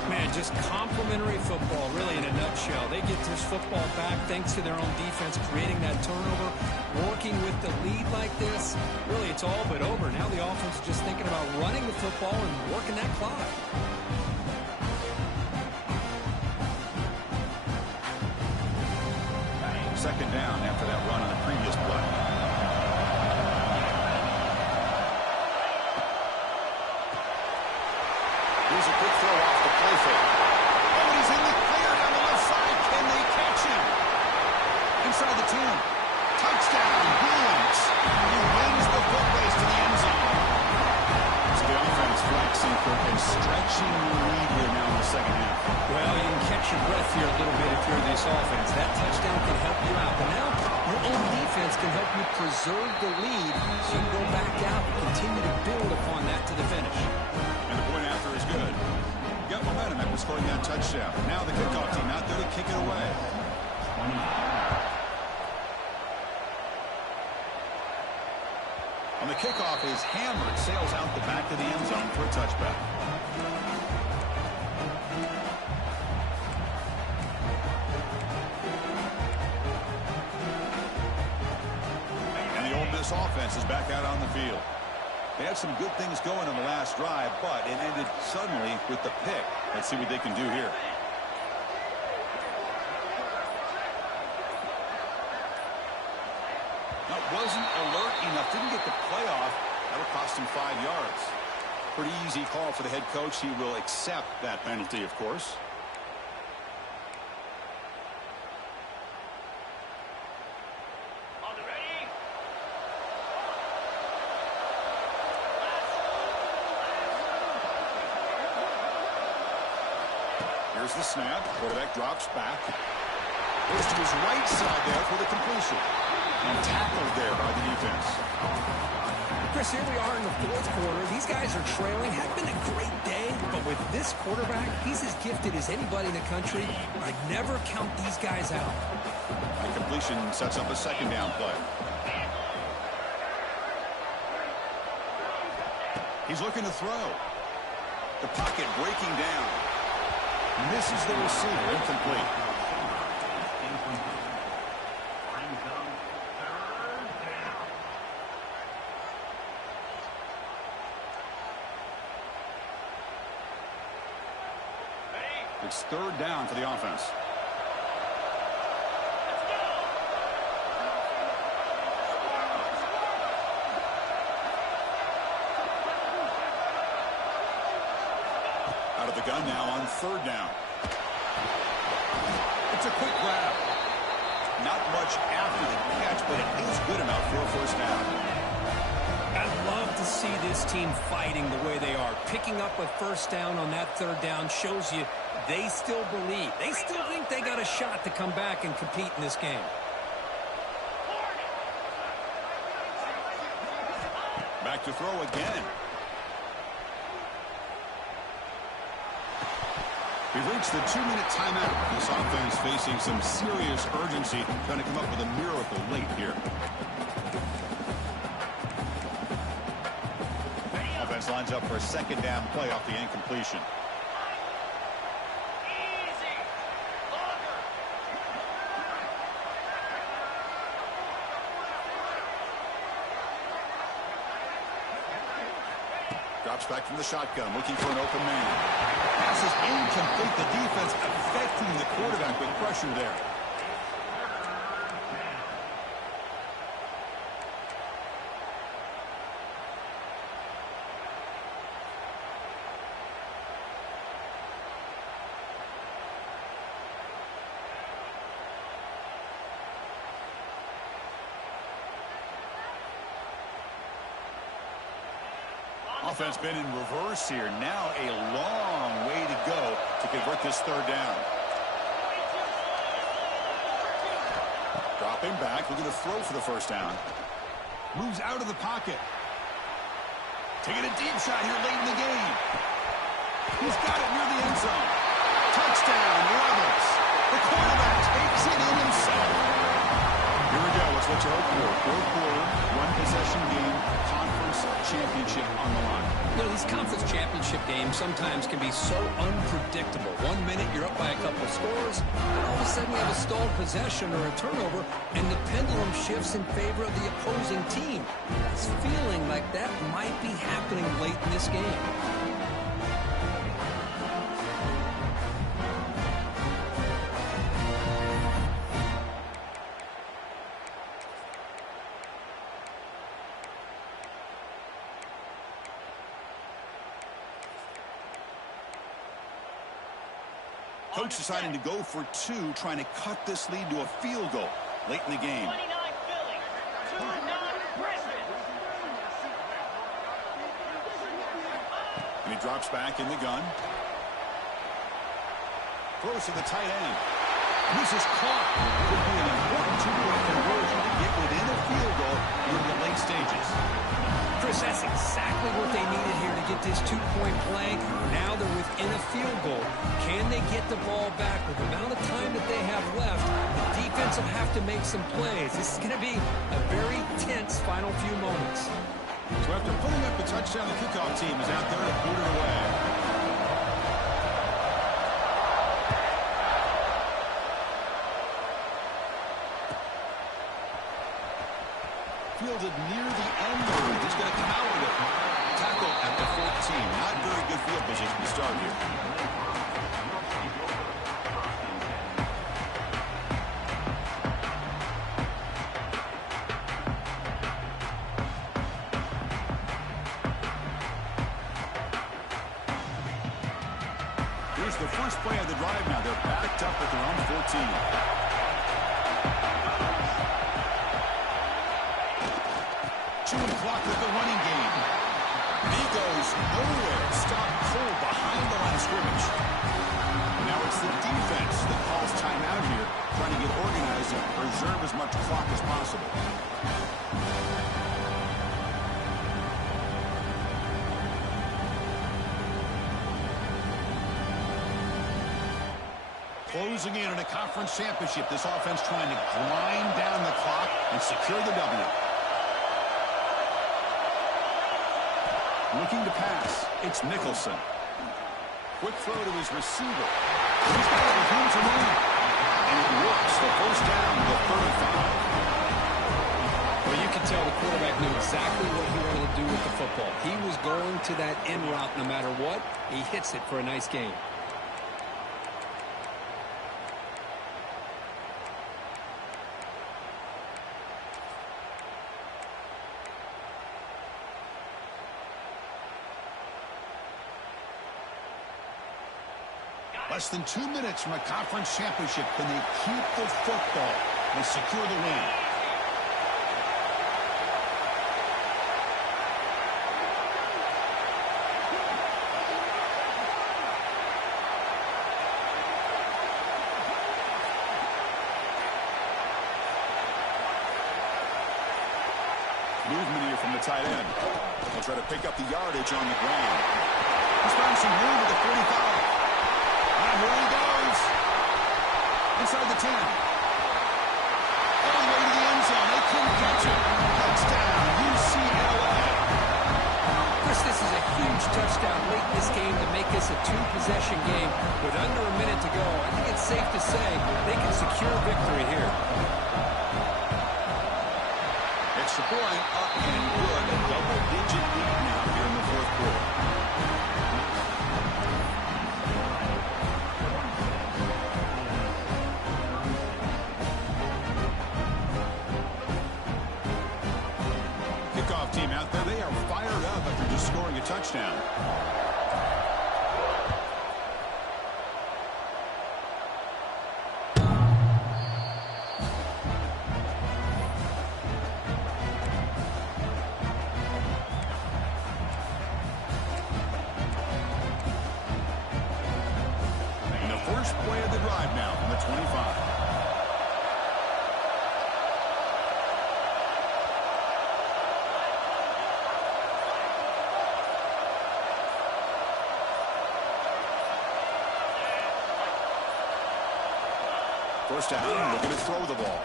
Man, just complimentary football, really, in a nutshell. They get this football back thanks to their own defense, creating that turnover, working with the lead like this. Really, it's all but over. Now the offense is just thinking about running the football and working that clock. Second down after that run on the previous play. Here's a quick throw off the play fake. Oh, he's in the clear down the left side. Can they catch him? Inside the 10. Touchdown, Williams. He wins the foot race to the end zone. So the offense flexing for a stretching lead here now in the second half. Well, you can catch your breath here a little bit if you're this offense. That touchdown can help you out. But now your own defense can help you preserve the lead so you can go back out and continue to build upon that to the finish. And the point after is good. Got momentum after scoring that touchdown. Now the kickoff team out there to kick it away. On the kickoff is hammered, sails out the back of the end zone for a touchback. And the Ole Miss offense is back out on the field. They had some good things going on the last drive, but it ended suddenly with the pick. Let's see what they can do here. Now, wasn't alert enough, didn't get the play off. That'll cost him 5 yards. Pretty easy call for the head coach. He will accept that penalty, of course. Here's the snap. Quarterback drops back. Goes to his right side there for the completion. And tackled there by the defense. Chris, here we are in the fourth quarter. These guys are trailing. Had been a great day, but with this quarterback, he's as gifted as anybody in the country. I'd never count these guys out. The completion sets up a second down play. He's looking to throw. The pocket breaking down. Misses the receiver, incomplete. It's third down for the offense. Out of the gun now on third down. It's a quick grab. Not much after the catch, but it is good enough for a first down. I'd love to see this team fighting the way they are. Picking up a first down on that third down shows you they still believe. They still think they got a shot to come back and compete in this game. Back to throw again. We've reached the 2-minute timeout. This offense facing some serious urgency, trying to come up with a miracle late here. Offense lines up for a second down play off the incompletion. Drops back from the shotgun, looking for an open man. Pass is incomplete. The defense affecting the quarterback with pressure there. Offense been in reverse here. Now a long way to go to convert this third down. Dropping back, looking to throw for the first down. Moves out of the pocket. Taking a deep shot here late in the game. He's got it near the end zone. Touchdown, Rebels. The quarterback takes it in himself. Here we go. Let's let you hope for. Fourth quarter, one-possession game, conference championship on the line. You know, these conference championship games sometimes can be so unpredictable. 1 minute you're up by a couple of scores, and all of a sudden you have a stalled possession or a turnover, and the pendulum shifts in favor of the opposing team. It's feeling like that might be happening late in this game. Coach deciding to go for two, trying to cut this lead to a field goal late in the game. And he drops back in the gun. Throws to the tight end. And this is caught. It would be an important two-point conversion to get within a field goal in the late stages. Chris, that's exactly what they needed here to get this two-point play. Now they're within a field goal. Can they get the ball back with the amount of time that they have left? The defense will have to make some plays. This is going to be a very tense final few moments. So after putting up the touchdown, the kickoff team is out there to put it away. Fielded near the end zone. He's going to come out with it. Tackle at the 14. Not very good field position to start here. Here's the first play of the drive now. They're backed up at their own 14. Chewing clock with the running game. He goes nowhere. Stopped cold behind the line of scrimmage. And now it's the defense that calls timeout here, trying to get organized and preserve as much clock as possible. Closing in on a conference championship, this offense trying to grind down the clock and secure the W. Looking to pass, it's Nicholson. Quick throw to his receiver. He's got it with room to run. And it works. The first down, the 35. Well, you can tell the quarterback knew exactly what he wanted to do with the football. He was going to that end route no matter what. He hits it for a nice gain. Less than 2 minutes from a conference championship. Can they keep the football and secure the win? Movement here from the tight end. He'll try to pick up the yardage on the ground. He's found some room at the 45. And here he goes. Inside the 10. All the way to the end zone. They couldn't catch him. Touchdown, UCLA. Chris, this is a huge touchdown late in this game to make this a two-possession game with under a minute to go. I think it's safe to say they can secure victory here. Extra point up and good. A double-digit lead now here in the fourth quarter. Kickoff team out there. They are fired up after just scoring a touchdown. First play of the drive now from the 25. First down, looking to throw the ball.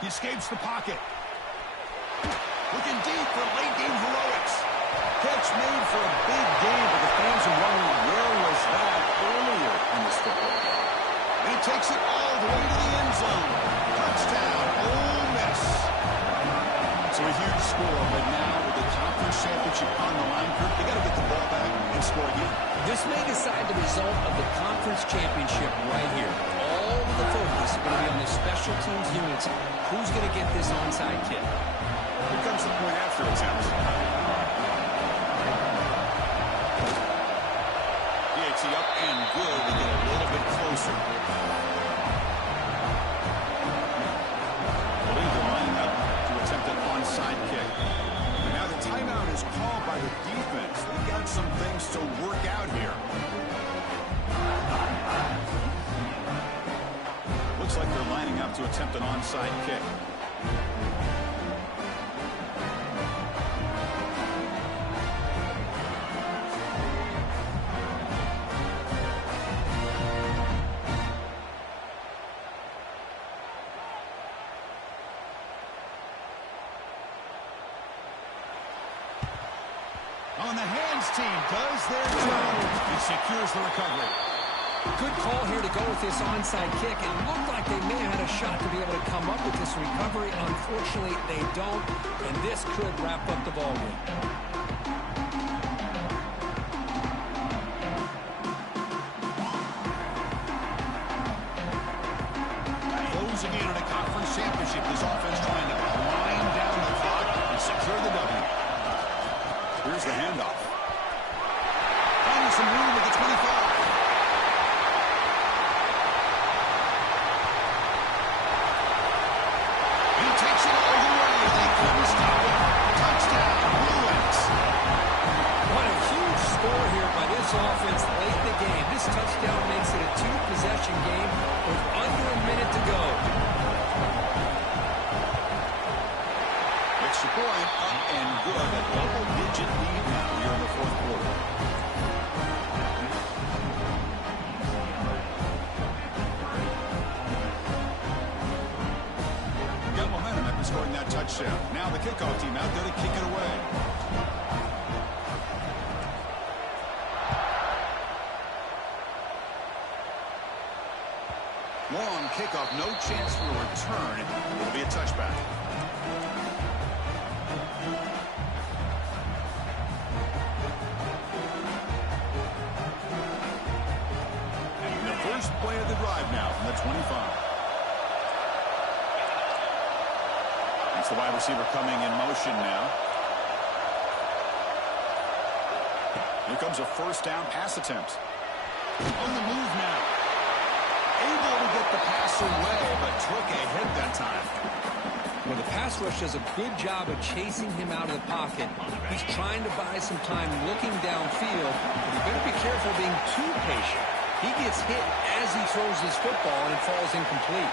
He escapes the pocket. Looking deep for late game heroics. Catch made for a big game, but the fans are wondering where was that earlier in this football game. And he takes it all the way to the end zone. Touchdown, Ole Miss. So a huge score, but now with the conference championship on the line, they got to get the ball back and score again. This may decide the result of the conference championship right here. All of the focus is going to be on the special teams units. Who's going to get this onside kick? Here comes the point after attempt. Up and good to get a little bit closer. I believe they're lining up to attempt an onside kick. And now the timeout is called by the defense. They've got some things to work out here. Looks like they're lining up to attempt an onside kick. On the hands team does their job. He secures the recovery. Good call here to go with this onside kick. It looked like they may have had a shot to be able to come up with this recovery. Unfortunately, they don't, and this could wrap up the ball game. Closing in on a conference championship. This offense trying to wind down the clock and secure the W. Here's the handoff. Finding some room at the 25. He takes it all the way. They couldn't stop it. Touchdown, Bruins. What a huge score here by this offense late in the game. This touchdown makes it a two-possession game with under a minute to go. Extra point up and good. A double-digit lead now here in the fourth quarter. Got momentum after scoring that touchdown. Now the kickoff team out there to kick it away. Long kickoff, no chance for a return. It'll be a touchback. First play of the drive now from the 25. It's the wide receiver coming in motion now. Here comes a first down pass attempt. On the move now. Able to get the pass away, but took a hit that time. Well, the pass rush does a good job of chasing him out of the pocket. He's trying to buy some time looking downfield, but you better be careful being too patient. He gets hit as he throws his football, and it falls incomplete.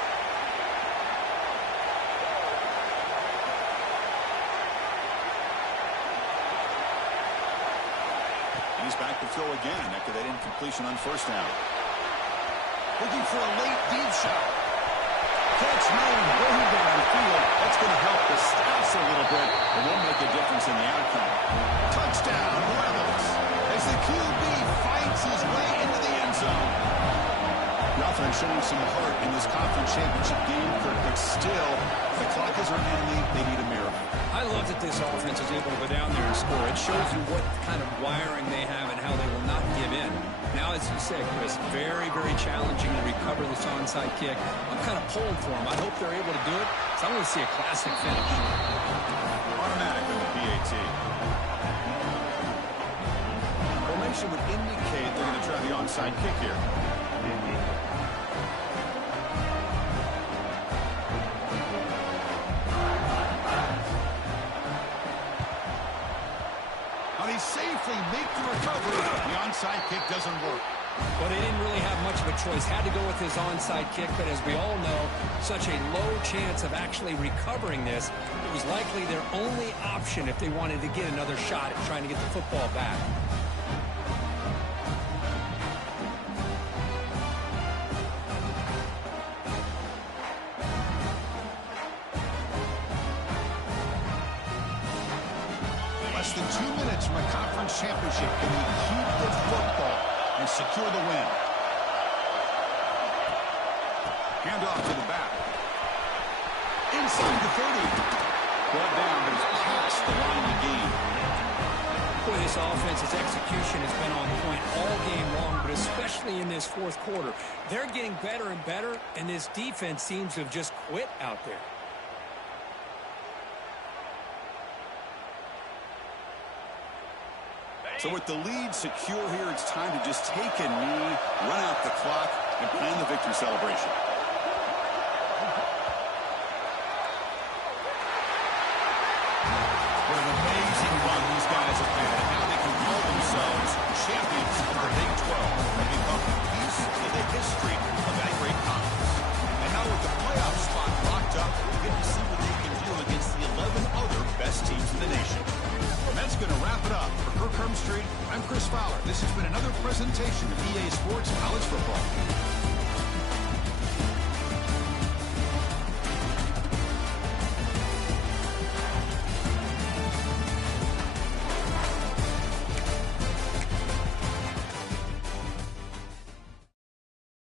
He's back to throw again after that incompletion on first down. Looking for a late deep shot. Catch made way downfield. That's going to help the Staffs a little bit, and will make a difference in the outcome. Touchdown, Rebels, as the QB fights his way into the end zone. The offense showing some heart in this conference championship game, Kirk, but still, if the clock is running enemy, they need a miracle. I love that this offense is able to go down there and score. It shows you what kind of wiring they have and how they will not give in. Now, as you said, Chris, very, very challenging to recover this onside kick. I'm kind of pulling for them. I hope they're able to do it, so I'm going to see a classic finish. Automatic on the PAT. Formation would indicate they're going to try the onside kick here. They safely make the recovery. The onside kick doesn't work. But they didn't really have much of a choice. Had to go with his onside kick, but as we all know, such a low chance of actually recovering this. It was likely their only option if they wanted to get another shot at trying to get the football back. Less than 2 minutes from a conference championship. Can he keep the football and secure the win? Hand off to the back. Inside the 30. Brought down, but he's past the line of the game. Boy, this offense's execution has been on point all game long, but especially in this fourth quarter. They're getting better and better, and this defense seems to have just quit out there. So with the lead secure here, it's time to just take a knee, run out the clock, and plan the victory celebration. What an amazing run these guys have had, and now they can call themselves champions of the Big 12 and become a piece of the history of that great conference. And now with the playoff spot locked up, we get to see what they can do against the 11 other best teams in the nation. And that's going to wrap it up. For Kirk Street, I'm Chris Fowler. This has been another presentation of EA Sports College Football.